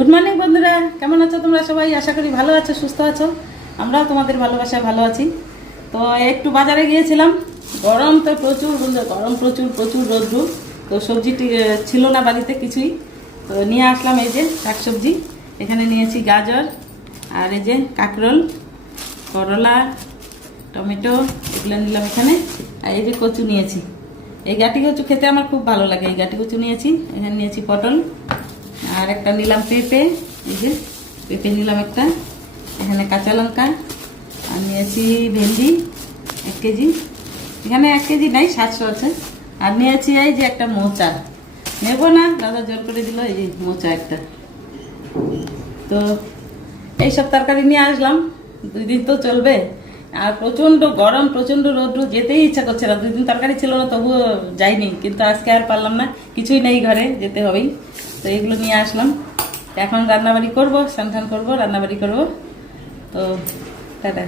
Good morning বন্ধুরা, কেমন আছো তোমরা সবাই? আশা করি ভালো আছো, সুস্থ আছো। আমরাও তোমাদের ভালোবাসায় ভালো আছি। তো একটু বাজারে গিয়েছিলাম। গরম তো প্রচুর বন্ধু, গরম প্রচুর প্রচুর রোদ্র। তো সবজি ছিল না বাড়িতে কিছুই, তো নিয়ে আসলাম এই যে শাকসবজি। এখানে নিয়েছি গাজর, আর এই যে কাঁকরোল, করলা, টমেটো, এগুলো নিলাম এখানে। আর এই যে কচু নিয়েছি। এই গাটি কচু খেতে আমার খুব ভালো লাগে। এই গাটি কচু নিয়েছি। এখানে নিয়েছি পটল, আর একটা নিলাম পেঁপে। এই যে পেঁপে নিলাম একটা। এখানে কাঁচা লঙ্কা, আর নিয়েছি ভেন্ডি 1 কেজি। এখানে 1 কেজি নাই, 700 আছে। আর নিয়েছি এই যে একটা মোচা, নেবো না, দাদা জোর করে দিল। এই যে মোচা একটা। তো এইসব তরকারি নিয়ে আসলাম। 2 দিন তো চলবে। আর প্রচণ্ড গরম, প্রচণ্ড রোদ্র, যেতেই ইচ্ছা করছে না। 2 দিন তরকারি ছিল না, তবুও যাইনি। কিন্তু আজকে আর পারলাম না, কিছুই নেই ঘরে, যেতে হবেই। তো এগুলো নিয়ে আসলাম। এখন রান্নাবাড়ি করবো, স্নান টান করবো, রান্নাবাড়ি করবো। তো টাটা।